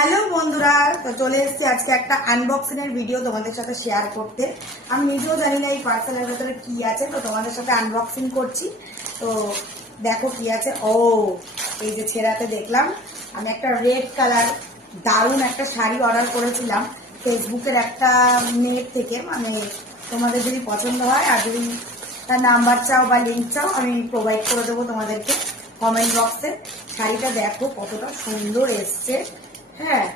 Hello বন্ধুরা, তো চলে এসেছি আজকে একটা আনবক্সিং এর ভিডিও তোমাদের সাথে শেয়ার করতে। আমি নিজেও জানি না এই পার্সেলের ভেতরে কি আছে, তো তোমাদের সাথে আনবক্সিং করছি। তো দেখো কি আছে। ও, এই যে ছেঁড়াতে দেখলাম আমি একটা রেড কালার দারুণ একটা শাড়ি অর্ডার করেছিলাম ফেসবুকের একটা নেট থেকে। মানে তোমাদের যদি পছন্দ হয় আর যদি তার নাম্বার চাও বা লিঙ্ক চাও, আমি প্রোভাইড করে দেবো তোমাদেরকে কমেন্ট বক্সে। শাড়িটা দেখো কতটা সুন্দর এসছে। হ্যাঁ,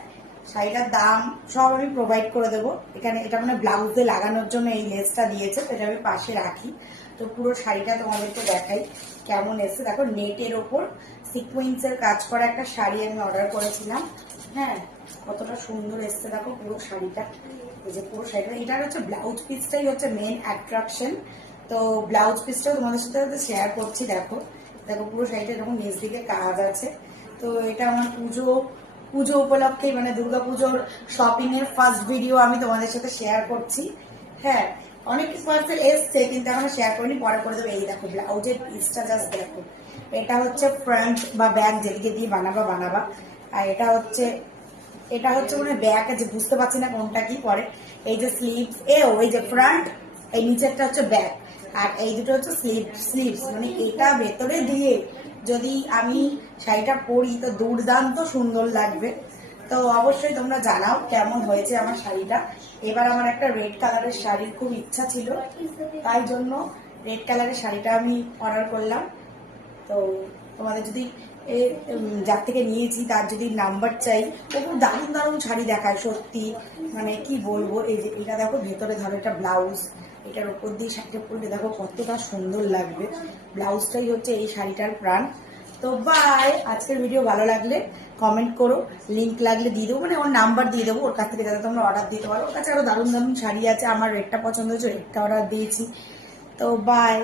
শাড়িটার দাম সব আমি প্রোভাইড করে দেবো এখানে। এটা মানে ব্লাউজে লাগানোর জন্য এই লেসটা দিয়েছে, তো এটা আমি পাশে রাখি। তো পুরো শাড়িটা তোমাদেরকে দেখাই কেমন এসছে। দেখো, নেটের ওপর সিকোয়েন্সের কাজ করা একটা শাড়ি আমি অর্ডার করেছিলাম। হ্যাঁ, কতটা সুন্দর এসছে দেখো পুরো শাড়িটা। এই যে পুরো শাড়িটা, এটার হচ্ছে ব্লাউজ পিসটাই হচ্ছে মেন অ্যাট্রাকশন। তো ব্লাউজ পিসটাও তোমাদের সাথে শেয়ার করছি। দেখো দেখো পুরো শাড়িটা এরকম নিচ দিকে কাজ আছে। তো এটা আমার পুজো উপলক্ষে, মানে দুর্গাপুজোর শপিং এর ফার্স্ট ভিডিও আমি তোমাদের সাথে শেয়ার করছি। হ্যাঁ, অনেক পার্সেল এসছে কিন্তু এখন শেয়ার করিনি, পরে করে দেবো। এই দেখো ব্লাউজের পিসটা জাস্ট দেখো। এটা হচ্ছে ফ্রন্ট বা ব্যাক যেদিকে দিয়ে বানাবা। আর এটা হচ্ছে মানে ব্যাক আছে, বুঝতে পারছি না কোনটা কি পরে। এই যে স্লিভস, এই যে ফ্রন্ট, এই নিচেরটা হচ্ছে ব্যাক, আর এই দুটো হচ্ছে স্লিভস। মানে এটা ভেতরে দিয়ে যদি আমি শাড়িটা পরি তো দুর্দান্ত সুন্দর লাগবে। তো অবশ্যই তোমরা জানাও কেমন হয়েছে আমার শাড়িটা। এবার আমার একটা রেড কালারের শাড়ির খুব ইচ্ছা ছিল, তাই জন্য রেড কালারের শাড়িটা আমি অর্ডার করলাম। তো তোমাদের যদি যার থেকে নিয়েছি তার যদি নাম্বার চাই, ও খুব দারুণ দারুণ শাড়ি দেখায় সত্যি। মানে কি বলবো, এই যে এটা দেখো ভেতরে ধরো এটা ব্লাউজ, এটার উপর দিয়ে শাড়িটা পরলে দেখো কতটা সুন্দর লাগবে। ব্লাউজটাই হচ্ছে এই শাড়িটার প্রাণ। তো বাই, আজকের ভিডিও ভালো লাগলে কমেন্ট করো, লিঙ্ক লাগলে দিয়ে দেবো, মানে ওর নাম্বার দিয়ে দেবো, ওর কাছ থেকে যাতে তোমরা অর্ডার দিতে পারো। ওর কাছে আরো দারুণ দারুণ শাড়ি আছে, আমার রেটটা পছন্দ হয়েছে, রেটটা অর্ডার দিয়েছি। তো বাই।